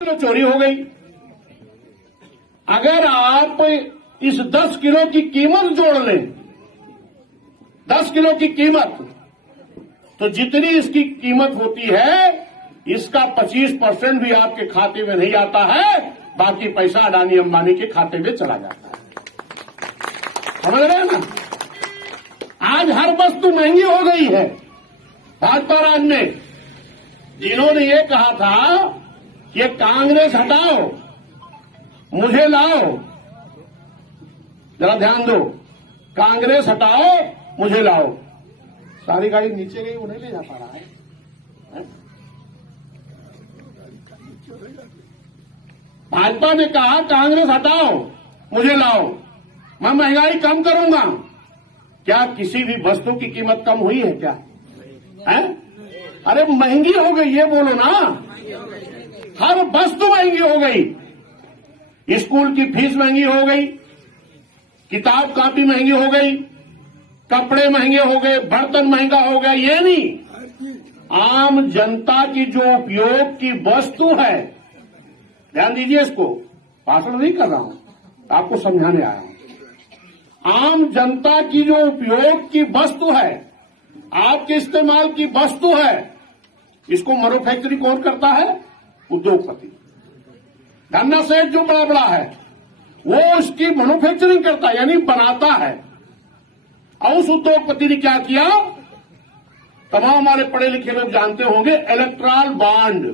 Kilo चोरी हो गई। अगर आप इस 10 किलो की कीमत जोड़ लें, 10 किलो की कीमत, तो जितनी इसकी कीमत होती है इसका 25% भी आपके खाते में नहीं आता है, बाकी पैसा अडानी अंबानी के खाते में चला जाता है। समझ रहे हैं ना? आज हर वस्तु महंगी हो गई है। भाजपा राज में जिन्होंने ये कहा था कि कांग्रेस हटाओ मुझे लाओ, जरा ध्यान दो, कांग्रेस हटाओ मुझे लाओ, सारी गाड़ी नीचे गई, उन्हें ले जा पा रहा है। भाजपा ने कहा कांग्रेस हटाओ मुझे लाओ, मैं महंगाई कम करूंगा। क्या किसी भी वस्तु की कीमत कम हुई है क्या? है? अरे महंगी हो गई, ये बोलो ना। हर वस्तु महंगी हो गई। स्कूल की फीस महंगी हो गई, किताब कापी महंगी हो गई, कपड़े महंगे हो गए, बर्तन महंगा हो गया। ये नहीं, आम जनता की जो उपयोग की वस्तु है, ध्यान दीजिए, इसको भाषण नहीं कर रहा हूं, आपको समझाने आया हूं। आम जनता की जो उपयोग की वस्तु है, आपके इस्तेमाल की वस्तु है, इसको मैन्युफैक्चरिंग कौन करता है? उद्योगपति। धन्ना सेठ जो बड़ा बड़ा है वो उसकी मैन्युफैक्चरिंग करता है, यानी बनाता है। और उस उद्योगपति ने क्या किया? तमाम हमारे पढ़े लिखे लोग जानते होंगे, इलेक्ट्रॉल बॉन्ड।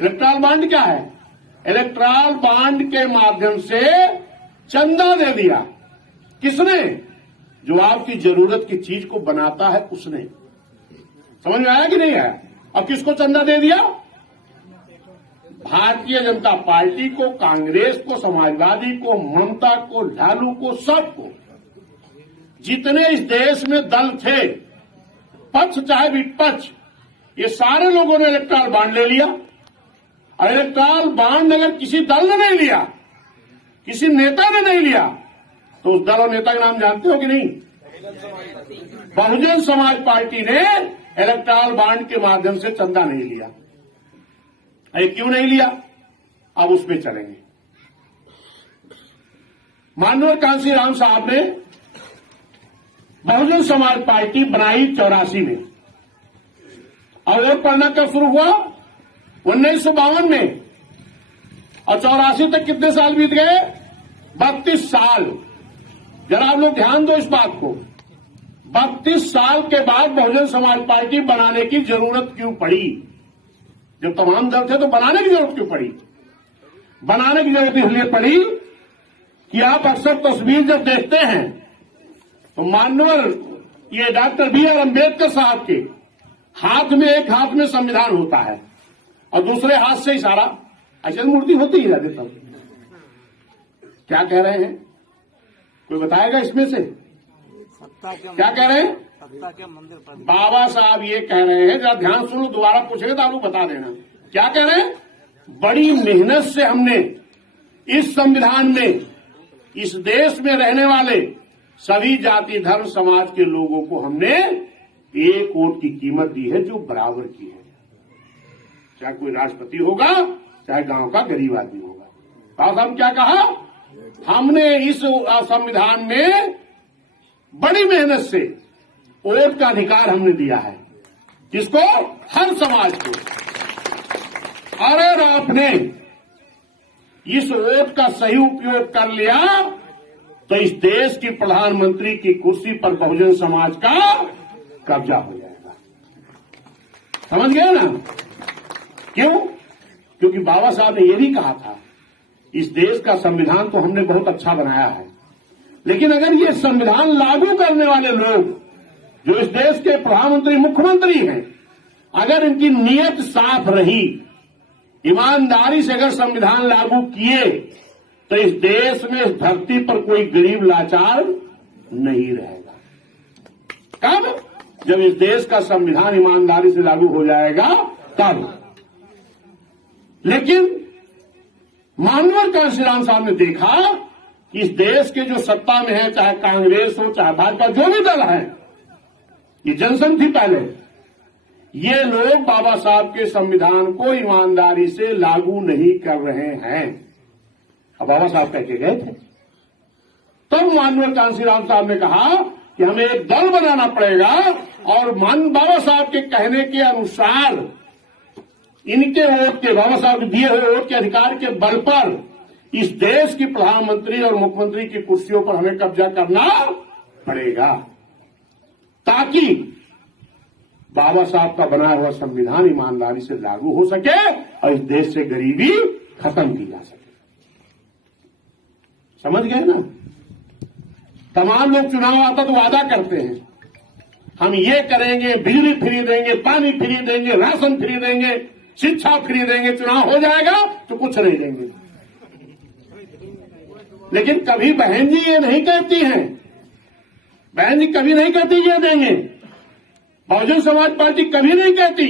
इलेक्ट्रॉल बॉन्ड क्या है? इलेक्ट्रॉल बॉन्ड के माध्यम से चंदा दे दिया। किसने? जो आपकी जरूरत की चीज को बनाता है उसने। समझ में आया कि नहीं आया? अब किसको चंदा दे दिया? भारतीय जनता पार्टी को, कांग्रेस को, समाजवादी को, ममता को, लालू को, सबको। जितने इस देश में दल थे, पक्ष चाहे विपक्ष, ये सारे लोगों ने इलेक्ट्रॉल बॉन्ड ले लिया। और इलेक्ट्रॉल बॉन्ड अगर किसी दल ने नहीं लिया, किसी नेता ने नहीं लिया, तो उस दल और नेता का नाम जानते हो कि नहीं? बहुजन समाज पार्टी ने इलेक्ट्रॉल बॉन्ड के माध्यम से चंदा नहीं लिया। अरे क्यों नहीं लिया? अब उस पर चलेंगे। माननीय कांशीराम साहब ने बहुजन समाज पार्टी बनाई 84 में, और वोट पड़ना कब शुरू हुआ? 1952 में। और 84 तक कितने साल बीत गए? 32 साल। जरा आप लोग ध्यान दो इस बात को। 32 साल के बाद बहुजन समाज पार्टी बनाने की जरूरत क्यों पड़ी? जब तमाम दल थे तो बनाने की जरूरत क्यों पड़ी? बनाने की जरूरत इसलिए पड़ी कि आप अक्सर तस्वीर जब देखते हैं तो माननीय ये डॉक्टर B.R. अम्बेडकर साहब के हाथ में, एक हाथ में संविधान होता है और दूसरे हाथ से इशारा, ऐसी मूर्ति होती ही रहती। तब क्या कह रहे हैं? कोई बताएगा इसमें से? क्या कह रहे हैं? के मंदिर पर बाबा साहब ये कह रहे हैं, जरा ध्यान सुनो, दोबारा पूछेगा तो आपको बता देना। क्या कह रहे हैं? बड़ी मेहनत से हमने इस संविधान में इस देश में रहने वाले सभी जाति धर्म समाज के लोगों को हमने एक वोट की कीमत दी है, जो बराबर की है। चाहे कोई राष्ट्रपति होगा, चाहे गांव का गरीब आदमी होगा। बाबा साहब क्या कहा? हमने इस संविधान में बड़ी मेहनत से वोट का अधिकार हमने दिया है। किसको? हर समाज को। अगर आपने इस वोट का सही उपयोग कर लिया तो इस देश की प्रधानमंत्री की कुर्सी पर बहुजन समाज का कब्जा हो जाएगा। समझ गए ना? क्यों? क्योंकि बाबा साहब ने यह भी कहा था, इस देश का संविधान तो हमने बहुत अच्छा बनाया है, लेकिन अगर ये संविधान लागू करने वाले लोग जो इस देश के प्रधानमंत्री मुख्यमंत्री हैं, अगर इनकी नीयत साफ रही, ईमानदारी से अगर संविधान लागू किए, तो इस देश में, इस धरती पर कोई गरीब लाचार नहीं रहेगा। कब? जब इस देश का संविधान ईमानदारी से लागू हो जाएगा तब। लेकिन माननीय कांशीराम साहब ने देखा कि इस देश के जो सत्ता में है, चाहे कांग्रेस हो चाहे भाजपा, जो भी दल है, ये जनसंघ थी पहले, ये लोग बाबा साहब के संविधान को ईमानदारी से लागू नहीं कर रहे हैं। अब बाबा साहब कह के गए थे, तब माननीय कांशीराम साहब ने कहा कि हमें एक दल बनाना पड़ेगा और बाबा साहब के कहने के अनुसार इनके वोट के, बाबा साहब के दिए हुए वोट के अधिकार के बल पर इस देश की प्रधानमंत्री और मुख्यमंत्री की कुर्सियों पर हमें कब्जा करना पड़ेगा, ताकि बाबा साहब का बनाया हुआ संविधान ईमानदारी से लागू हो सके और इस देश से गरीबी खत्म की जा सके। समझ गए ना? तमाम लोग चुनाव आता तो वादा करते हैं, हम ये करेंगे, बिजली फ्री देंगे, पानी फ्री देंगे, राशन फ्री देंगे, शिक्षा फ्री देंगे। चुनाव हो जाएगा तो कुछ नहीं देंगे। लेकिन कभी बहन जी ये नहीं कहती हैं, बहन जी कभी नहीं कहती ये देंगे। बहुजन समाज पार्टी कभी नहीं कहती।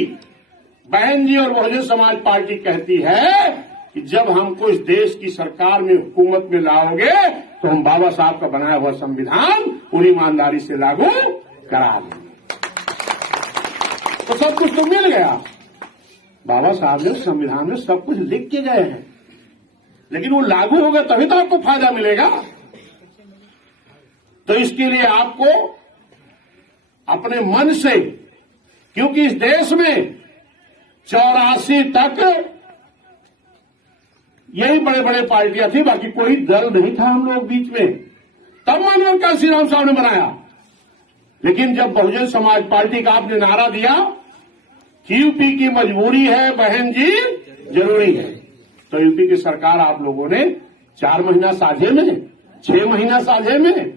बहन जी और बहुजन समाज पार्टी कहती है कि जब हमको इस देश की सरकार में, हुकूमत में लाओगे तो हम बाबा साहब का बनाया हुआ संविधान पूरी ईमानदारी से लागू करा देंगे। तो सब कुछ तो मिल गया। बाबा साहब ने संविधान में सब कुछ लिख के गए हैं, लेकिन वो लागू होगा तभी तो आपको फायदा मिलेगा। तो इसके लिए आपको अपने मन से, क्योंकि इस देश में 84 तक यही बड़े बड़े पार्टियां थी, बाकी कोई दल नहीं था हम लोग बीच में। तब माननीय कांशीराम साहब ने बनाया। लेकिन जब बहुजन समाज पार्टी का आपने नारा दिया कि यूपी की मजबूरी है बहन जी जरूरी है, तो यूपी की सरकार आप लोगों ने 4 महीना साझे में, 6 महीना साझे में